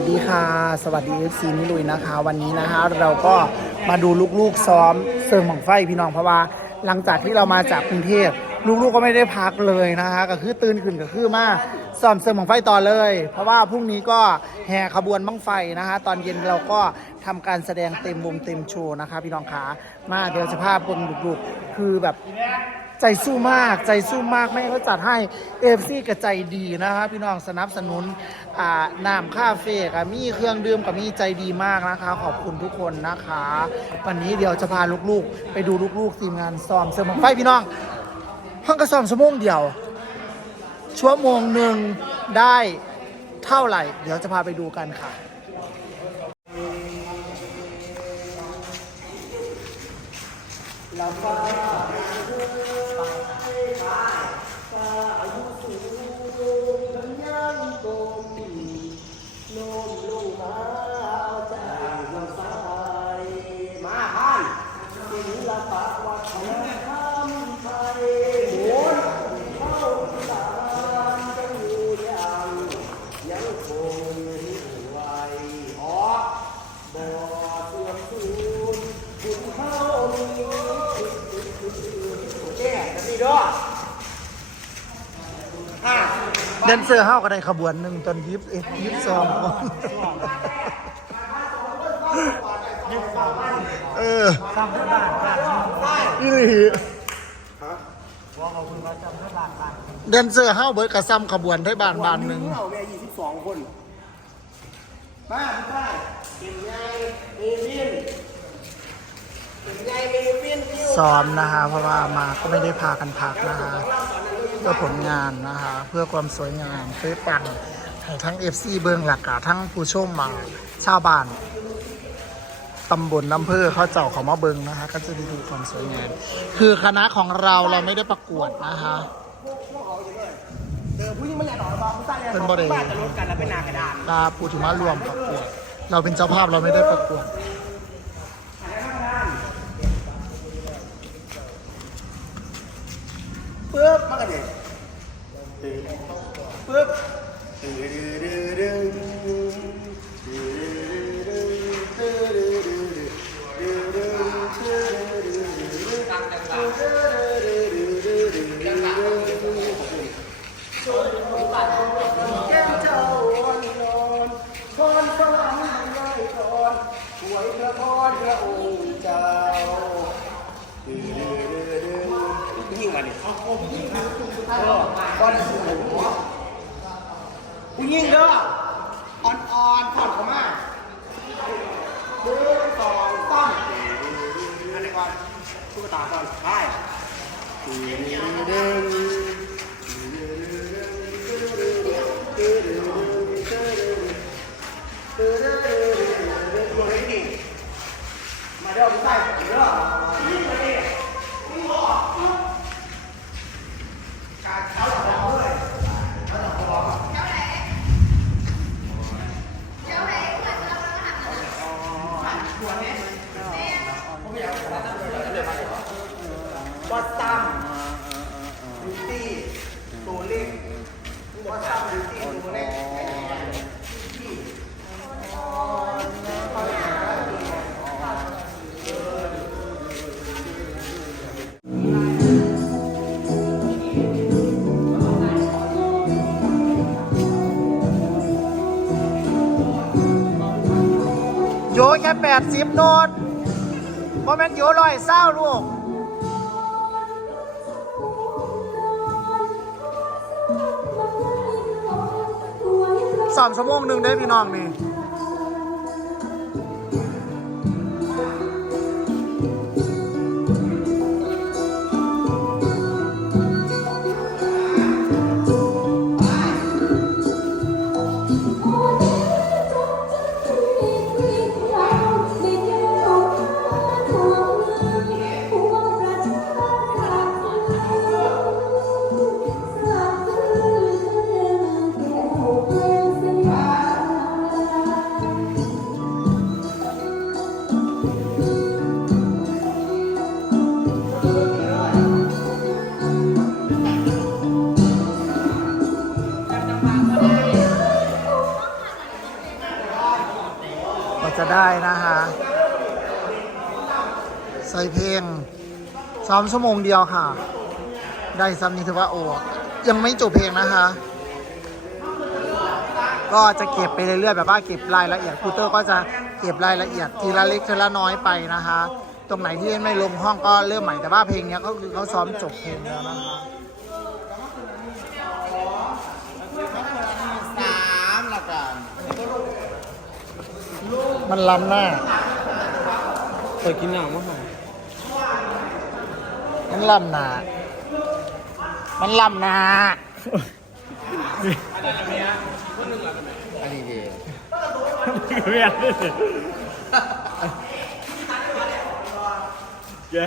วัสดีค่ะ สวัสดีเอฟซีนลุยนะคะ วันนี้นะคะ เราก็มาดูลูกๆซ้อมเสริมของไฟพี่น้องเพราะว่า หลังจากที่เรามาจากกรุงเทพลูกๆก็ไม่ได้พักเลยนะคะก็คือตื่นขึ้นก็คือมาซ้อมเสริมของไฟต่อเลย เพราะว่าพรุ่งนี้ก็แห่ขบวนบังไฟนะคะ ตอนเย็นเราก็ทำการแสดงเต็มวงเต็มโชว์นะคะ พี่น้องขามาเดี๋ยวจะพาพวกลูกๆคือแบบ ใจสู้มากใจสู้มากไม่ให้เขาจัดให้เอฟซีกับใจดีนะครับพี่น้องสนับสนุนอ่าน้ำคาเฟ่กับมีเครื่องดื่มกับมีใจดีมากนะคะ ขอบคุณทุกคนนะคะ วันนี้เดี๋ยวจะพาลูกๆ ไปดูลูกๆ ทีมงานซ้อมเสริม้งไฟพี่น้องห้องกระซ้อมสมงเดียว ชั่วโมงหนึ่งได้เท่าไหร่ เดี๋ยวจะพาไปดูกันค่ะแล้วก็ แดนเซอร์เฮาก็ได้ขบวนหนึ่งตอนยิบเอ็ดยิบสองเออจำได้บ้านบ้านนี่แดนเซอร์เฮาเบิร์กระซ้ำขบวนได้บานบานหนึ่งเราเนี่ยยิบสองคนบ้าบ้าเป็นไงเอเลี่ยนซ้อมนะฮะเพราะว่ามาก็ไม่ได้พากันพักนะฮะ เพื่อผลงานนะคะ เพื่อความสวยงามเพื่อปังทั้งเอฟซีเบื้องหลักกะทั้งผู้ชมมาชาวบ้านตำบลอำเพื่อเขาเจ้าเขามาเบิงนะคะ ก็จะดูความสวยงาม คือคณะของเราเราไม่ได้ประกวดนะคะเออผู้หญิงไม่อยาหรอกบอกผู้ชายเป็นบริเวณจะลดกันแล้วเป็นนากระดานตาปูถึงมารวมประกวด เราเป็นเจ้าภาพเราไม่ได้ประกวด ปึ๊บมากันเลยปึ๊บ ก็ก้อนสูงหัวผู้ยิ่งเด้ออ่อนๆผ่อนเข้ามาหนึ่งสองสามอันนี้ก่อนตุ๊กตาก่อนไปดึง ดสิบโนดเพราะมันโยลอยเศร้าลูกสามชั่วโมงหนึ่งได้พี่น้องนี่ ใส่เพลงซ้อมชั่วโมงเดียวค่ะ ได้ซ้ำนี้ถือว่าโอ้ยังไม่จบเพลงนะคะ ก็จะเก็บไปเรื่อยๆแบบว่าเก็บรายละเอียดครูเตอร์ก็จะเก็บรายละเอียดทีละเล็กทีละน้อยไปนะคะ ตรงไหนที่ไม่ลงห้องก็เริ่มใหม่แต่ว่าเพลงเนี้ยก็คือเขาซ้อมจบเพลงแล้วนะคะสามละกันมันล้ำหน้าเคยกินหนังมั้งไห มมันล้ำหน้ามันล้ำหน้าอันนี้ดีเรียนแย่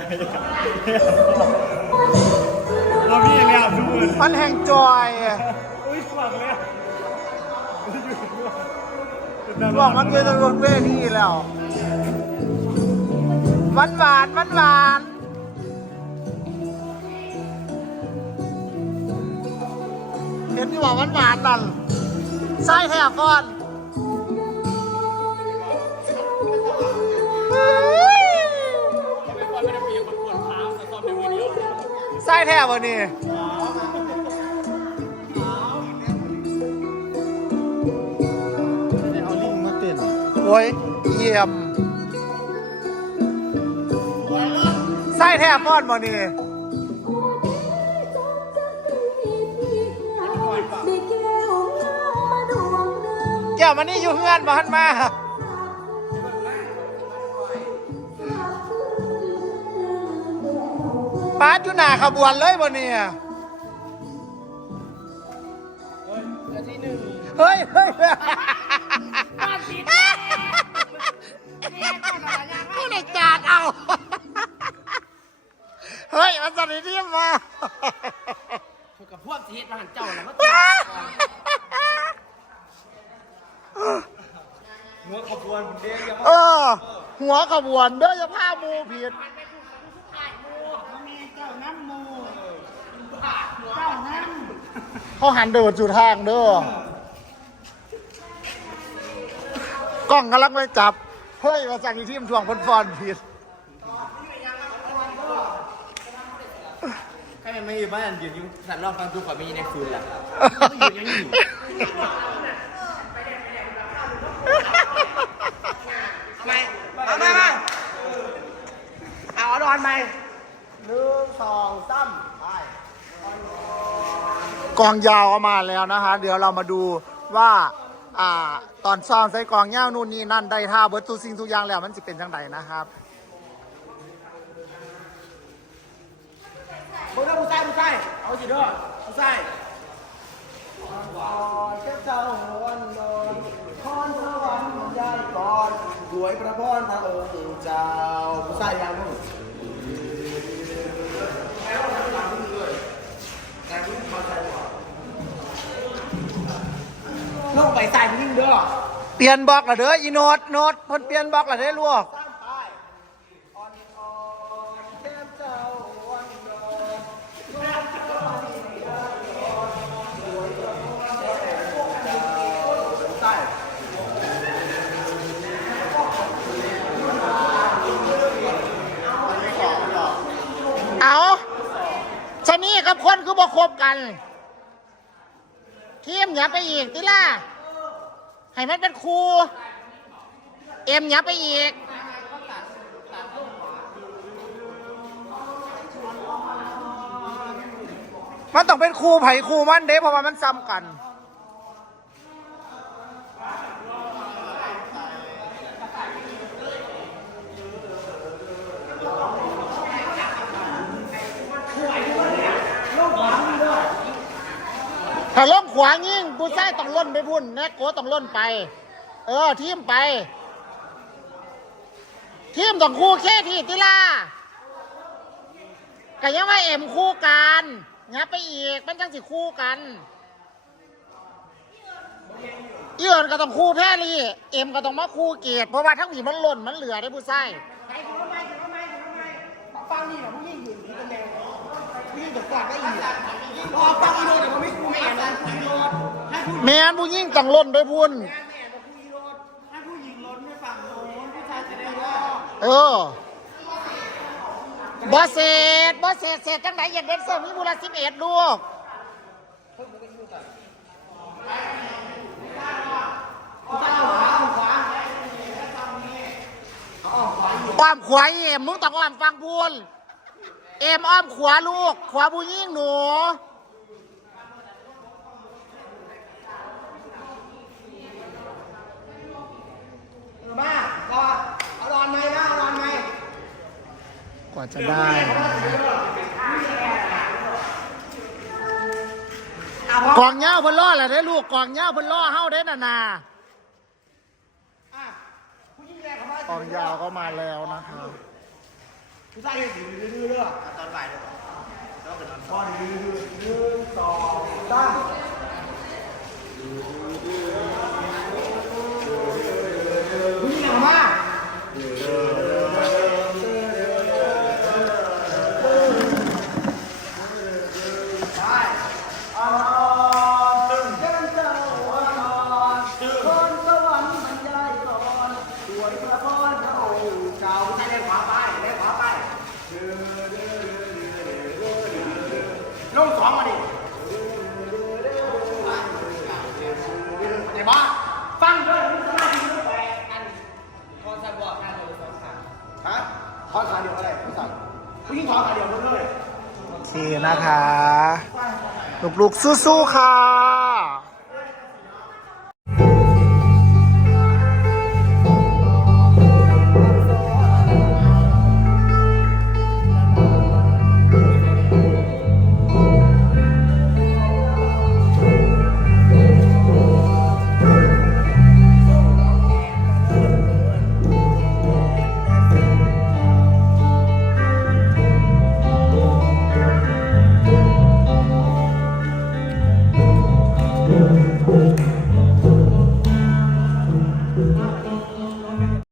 เราพี่แล้วทุกคนมันแห่งจอยอุ้ยหวังแล้วบอกมันเกินบนเวทีแล้วหวานหวานหวานหวาน ห็นที่บอกหวานหวานนั่นใส่แถบก่อนใส่แถบวันนี้เอาลิงมาเต้นโอ้ยเยี่ยมใส่แถบก้อนบ่นี่ ก้วมันนี่อยู่เฮือนบ้านมาปาดอยู่หน้าขบวนเลยบ่เนี่ยเฮ้ยเฮ้ยผู้ในจานเอา เฮ้ยมันสันนิษฐานมากับพวกสีเฮ็ดมาหันเจ้าแล้วมา หั วขบวนเด้งยังเออ หัวขบวนเด้ออย่าพาหมูผิดเขาหันเดินสู่ทางเด้อกล้องกำลังไปจับ เฮ้ยมาสั่งอีทีมทวงพนฟอนผิดใครไม่อยู่บ้านยืนอยู่สันรอบฟังทุกคนมีในคืนแหละไม่เอามามาเอาดอนไหมหนึ่งสองสามไปกองยาวเอามาแล้วนะคะ เดี๋ยวเรามาดูว่าอ่าตอนซ้อมใส่กองยาวนู่นนี่นั่นได้ท่าเบิร์ตทุกสิ่งทุกอย่างแล้วมันจะเป็นจังไดนะครับผู้ได้ผู้ใส่ผู้ใส่เอาสิเด้อผู้ใส่เจ้าเจ้าวันนอนพรพระวันยายก่อนรวยพระพรพระองค์เจ้าผู้ใส่ยังมึ งลงไปใส่ยิ่งเด้อเปลี่ยนบล็อกละเด้ออีโนดโนดเพิ่นเปลี่ยนบล็อกละเด้อลูกเอาชะนีกับคนคือบ่คบกัน ทีมหยับไปอีกติล่าให้มันเป็นครู เอ็มหยับไปอีก มันต้องเป็นครูไผ่ครูมันเด้เพราะว่ามันซ้ำกัน ถ้าล่มขวายิ่งกูใส่ต้องล่นไปพุ่นแนกโกต้องล่นไป เออทีมไป ทีมต้องคู่แค่ที่ติล่าก็ยังว่าเอ็มคู่กันงับไปอีกมันจังสิคู่กันอีเอินก็ต้องคู่แพรลี่เอ็มก็ต้องมาคู่เกียรติเพราะว่าทั้งผีมันหล่นมันเหลือได้ผู้ใส่ฟังนี่เหรอผู้หญิงอยู่ที่ตำแหน่งผู้หญิงจะกอดได้อีก พอฟังอีโรเดี๋ยวผมไม่กูแม่นผู้หญิงโรดให้ผู้แมนผู้ยิ่งต้องล่นไปพุ่นแม่กับผู้หญิงโรดให้ผู้หญิงล้นไม่ฟังเออบอสเศษบอสเศษเศษจังไหนอย่างเดนเซอร์มีมูลสิบเอ็ดลูกอ้อมขวาเอ็มมึงต้องอ้อมฟังพูนเอ็มอ้อมขวาลูก ขวาผู้ยิ่งหนู มาก็เอารอนไหมนะเอารอนไหมกว่าจะได้กองเงาเพิ่นล่อแหละได้อลูกกองเงาเพิ่นล่อเฮาได้อน่ะนาอะผู้หญิงแรงเขามากองยาวก็มาแล้วนะครับผู้ชายเห็นถือดื้อๆเด้อตอนบ่ายเด้อแล้วก็ตอนพ่อดื้อๆหนึ่งสองสาะคอนขาเดียวอะไรผู้สั่งผู้หญิงคอนขาเดียวหมดเลย โอเคนะคะ ลูกๆสู้ๆครับ